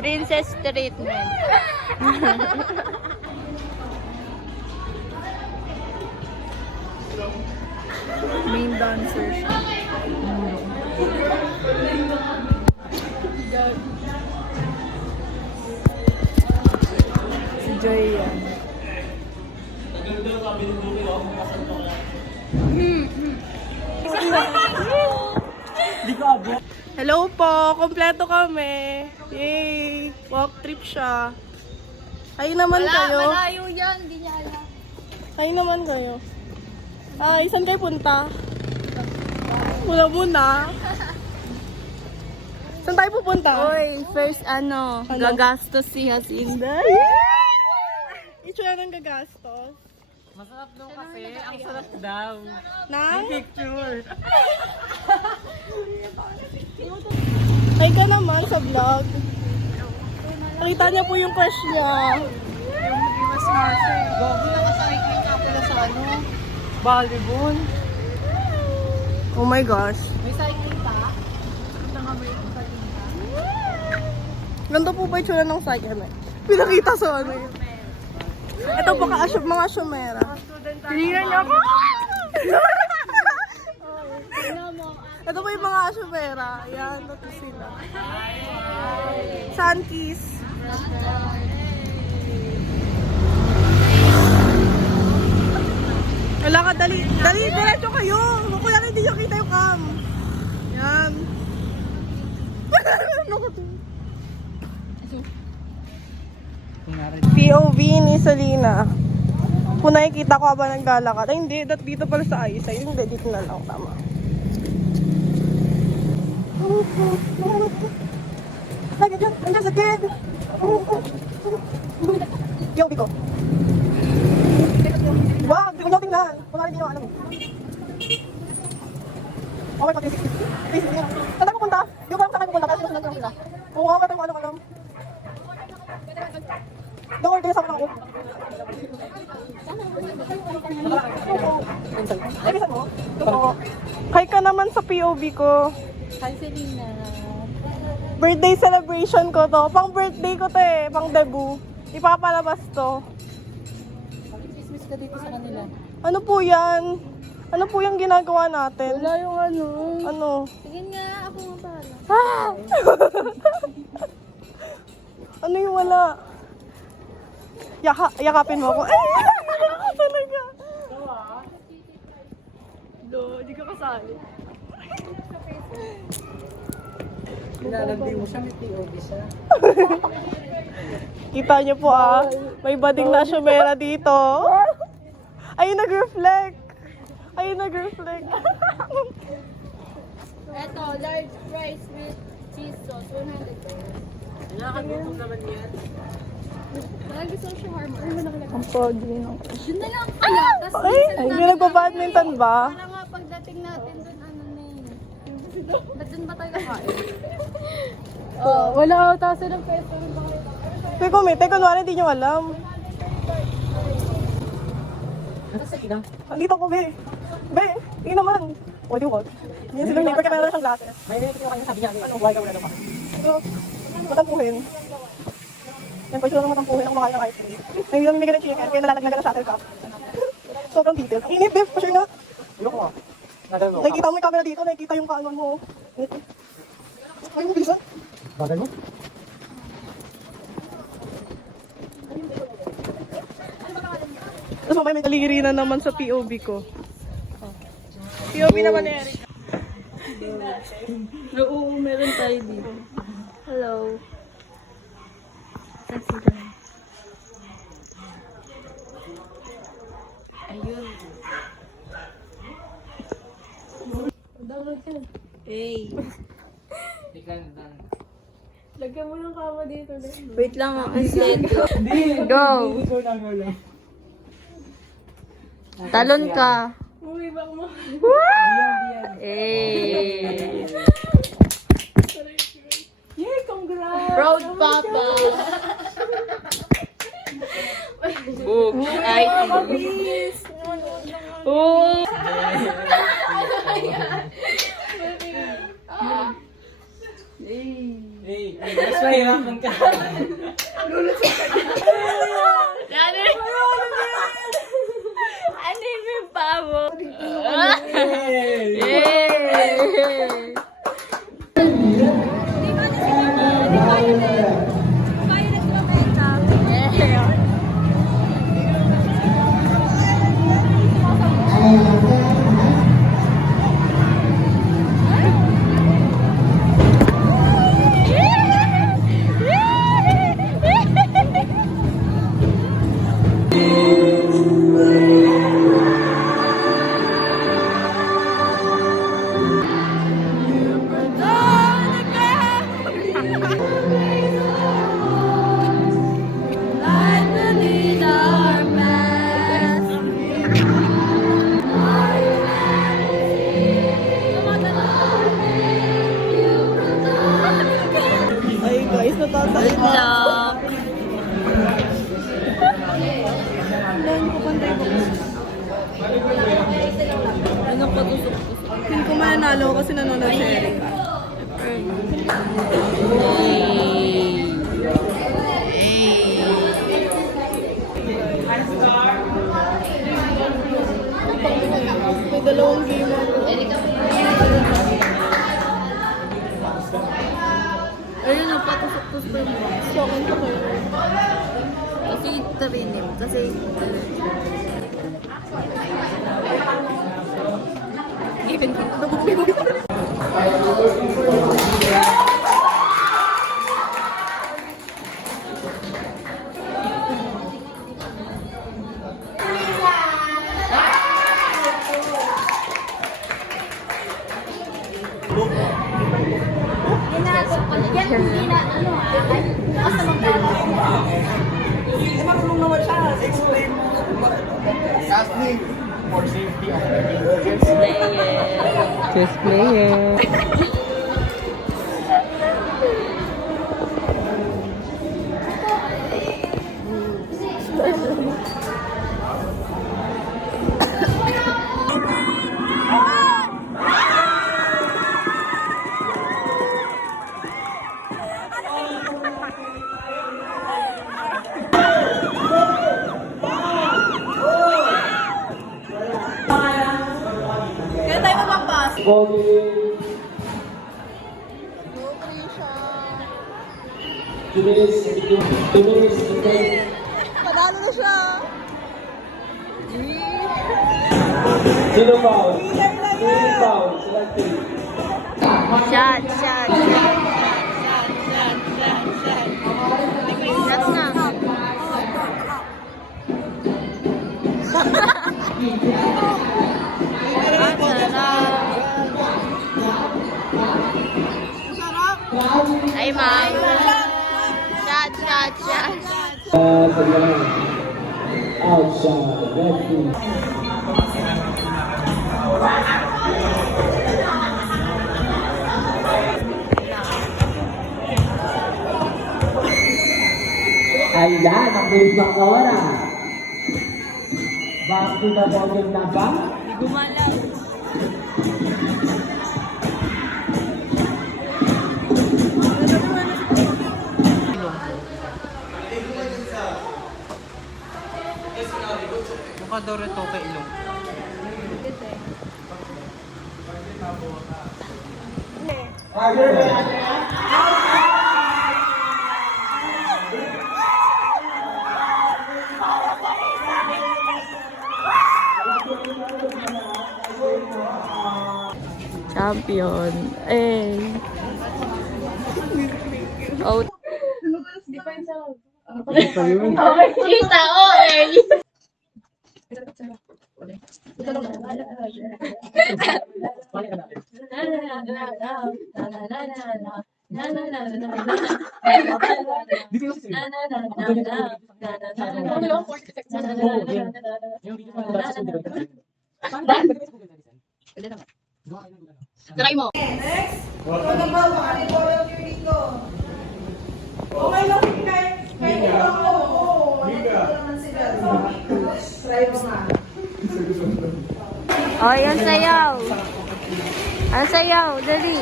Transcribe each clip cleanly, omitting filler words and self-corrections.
Princess treatment. Main dancer siya. Si Joy yan. Hello po! Kompleto kami! Yay! Walk trip siya. Kayo naman kayo. Malayo yan. Hindi niya alam. Kayo naman kayo. Ay, saan kayo punta? Muna. Saan tayo pupunta? Oy, first Ano? gagastos si Hacienda. Itsura ng gagastos. Masarap daw kasi, ang sarap daw. Nang? Picture. Hi ka naman sa vlog. Nakita niya po yung crush niya. Yung hindi mas smarte. Bago nakacycling ka pala sa ano? Volleyball. Oh my gosh. May cycling pa? Ito nga may cycling pa. Ganda po ba yung tsura ng cycle eh? Pinakita sa ano yun. Ito po mga asyomera. Tinignan niyo ako! Ito po yung mga asyomera. Ayan, ito sila. Sunkiss. Wala ka, dali, diretso kayo. Kung lang hindi nyo kita yung cam. Yan. POV ni Salina. Kung nakikita ko habang naglalakad. Ay hindi, dito pala sa eyesight. Hindi, dito na lang. Tama. Andiyan sa kid. POV ko. Wow, hindi ko nyo tingnan. Kung hindi nyo alam. Okay, pati. Saan tayo pupunta? Di ko alam saan tayo pupunta kasi nasunod lang sila. Oo, nga tayo alam. Don't worry, sama ako. Ay, bisan mo? Hi ka naman sa POV ko. Hi, Selena. Birthday celebration ko to. Pang birthday ko to eh. Pang debut. Ipapalabas to. Dismiss ka dito sa kanila. Ano po yan? Ano po yung ginagawa natin? Wala yung ano. Ano? Sige nga, ako nga bahala. Ah! Ano yung wala? Yakapin mo ako. Ay! Talaga. Do, di ka kasali. Nilalandi mo siya, may POV siya. Kita niyo po may bading na asyomera dito. Ayun nag-reflect. Eto, large fries with cheese sauce, 100. Nakakagutom naman yan. Wala gusto ko shawarma. Ang pogi ng Yun na lang kaya. Tapos Ay, hindi nagpa-badminton ba? para nga pagdating natin dun, ano na yun. Ba't dun ba tayo nakain? Wala ako. Taso ng peso. Pero kumite, kunwari hindi nyo alam. Nasa ina? Andito ko, be. Be, hindi naman. What do you want? Yan silang neighbor, kaya meron siyang glasses. May nilipin yung kanya sabi niya, ano, buhay ka wala daw pa. So, matampuhin. Yan, pwede lang matampuhin ako makain ng ice cream. Hindi lang bigyan ng chicken, kaya nalalagnagan ng shuttle sobrang detail. Ang init, Bev, pa-share na. Ilo ko ah. Nadal mo. Nakikita mo yung camera dito, nakikita yung kanon mo. Ay, mo bilisan. Bagal mo? Tapos mamaya may taliri na naman sa POV ko. POV naman ni Eric. Oo, meron tayo dito. Hello. Ayun. Hey. Lagyan mo ng kama dito. Wait lang ako. Set. Hindi. Go. Go lang. Talon ka. Uy, bak mo. Hey. Yay, congrats! Proud Papa. Boom. Ay. Please! Oh. Hey. Mas mahirapan ka. Ano yung pabo? Ay guys, natatakot. Ano pa gusto ko? Hindi ko mananalo kasi nanonood si Eric. May dalawang game ako. Ayun, napatusok-tusok pa yung box. So, akin pa kayo. Kasi tarinim. Kasi... Given ko. Nabubig. Marunong naman siya. Explain mo. Asking for safety of Just play it. Just play it. Kaya tayo mapapasok. Bogey. 2 minutes. 2 minutes. Padalo na siya. Zero foul. 3 foul. Selected. Shot, shot, shot. That's na. Ay, ma'am. Shot, shot, shot. Outside. Red team. Ayan, ang bilis ng oras. Back to the bottom na ba? Gumalaw. Mukha daw rito kay Ilong. Champion. Eh. Oh. Kita, oh, eh. Try mo. Okay lang kahit lang ako. Try mo nga. Oh, yung sayaw. Ang sayaw, dali.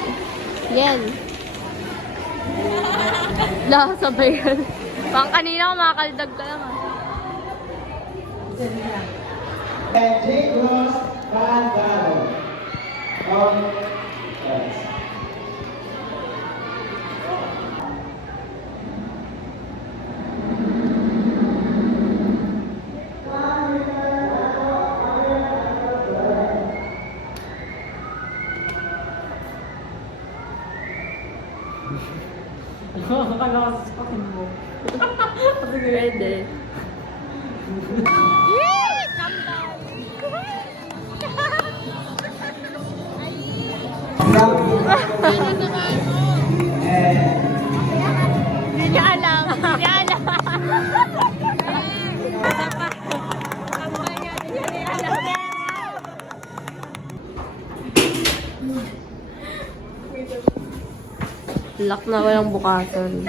Yan. La, sabay yan. Pang kanina kumakaldag ka lang ah. And Jake Ross Bandaro. Yes. Ready. Hindi niya alam. Hindi niya alam. Lock na walang bukasan.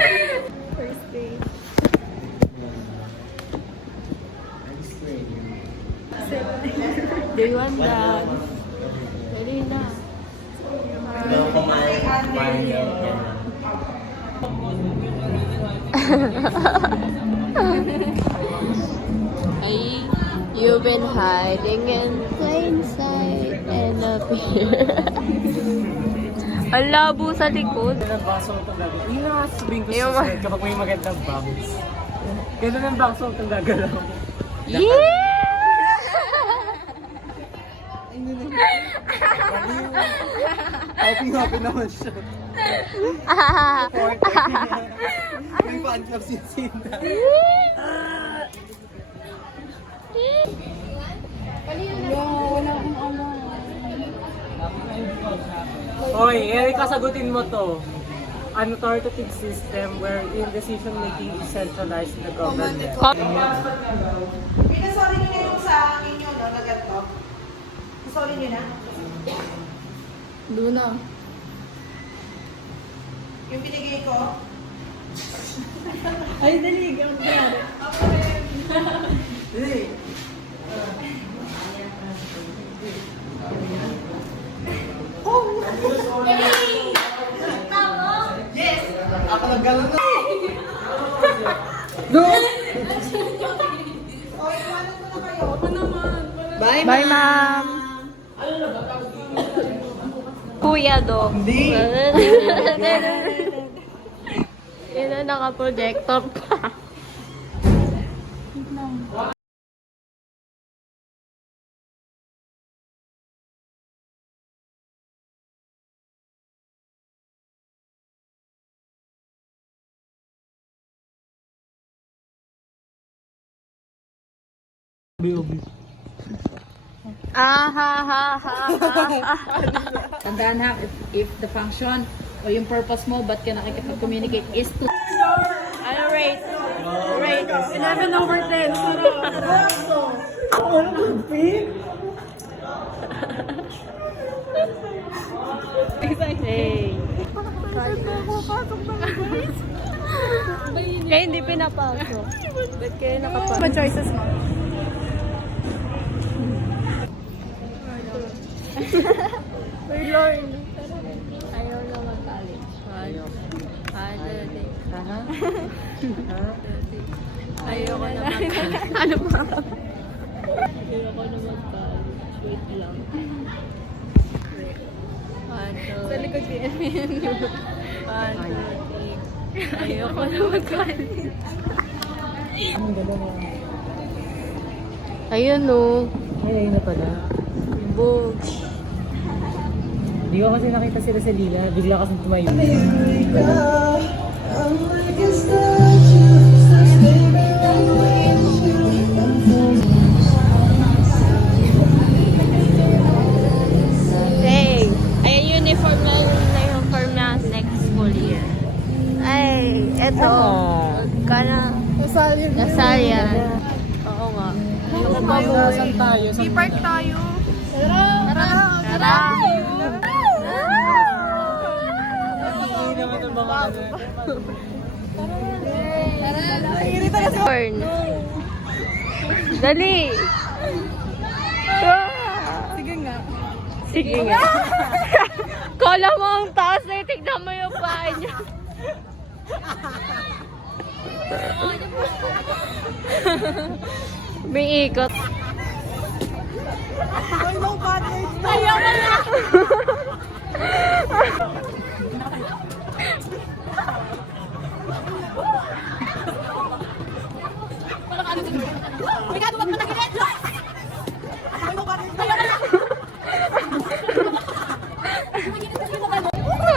Day one down. Dali na. Ay, you've been hiding in plain sight and up here. Ang labo sa likod. Ganun ang baso itong gagalaw. Yun ang sasabihin ko Yung sa susunod kapag may magandang bangs. Ganun ang baso itong gagalaw. Yeah! Happy naman siya. May fan club si Sinda. Hoy, Erika, sagutin mo to. An authoritative system where decision making is centralized in the government. Pinasorry niyo na yung sa inyo, no, na ganito. Sorry niyo na. Doon na. Yung binigay ko. Ay, dali. Ang nangyari. Ako lang gano'n na. Bye, ma'am. Kuya do. Hindi. Yan na, naka-projector pa. Ah, ha, ha, ha, ha. Tandaan ha, if the function o yung purpose mo, ba't ka nakikipag-communicate is to... Ano rate? Rate. 11/10. Hey. Kaya hindi pinapasok. Ba't kayo nakapasok? Ano choices mo? Uy, Lord. Ayaw na mag-college. Ayaw. Ayoko na mag-college. Ano ba? Ayoko na mag-college. Wait lang. Sa likod ko yan. Ayoko na mag-college. Ayun o. Ay, na pala. Books. Hindi ko kasi nakita sila sa Lila. Bigla kasi tumayo. Hey, ay uniform na uniform na next school year. Ay, eto. Kana. Nasal yan. Oo nga. Saan tayo? I-park tayo. Tara! Tara! Hindi naman ang mga Corn. Dali! Sige nga. Sige nga. Kala mo ang taas eh. Tignan mo yung paa niya. May ikot. Ay, no, bad Ayaw mo na!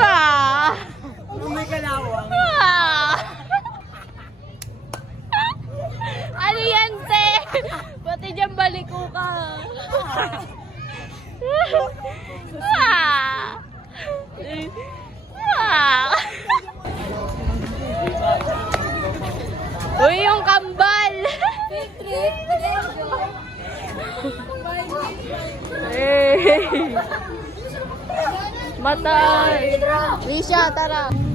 Ah! May kalawang. Ah! Ano yan, te? Pati dyan baliko ka. Ah! Ah! Uy, yung kambal! Hey! Matay! Risha, tara!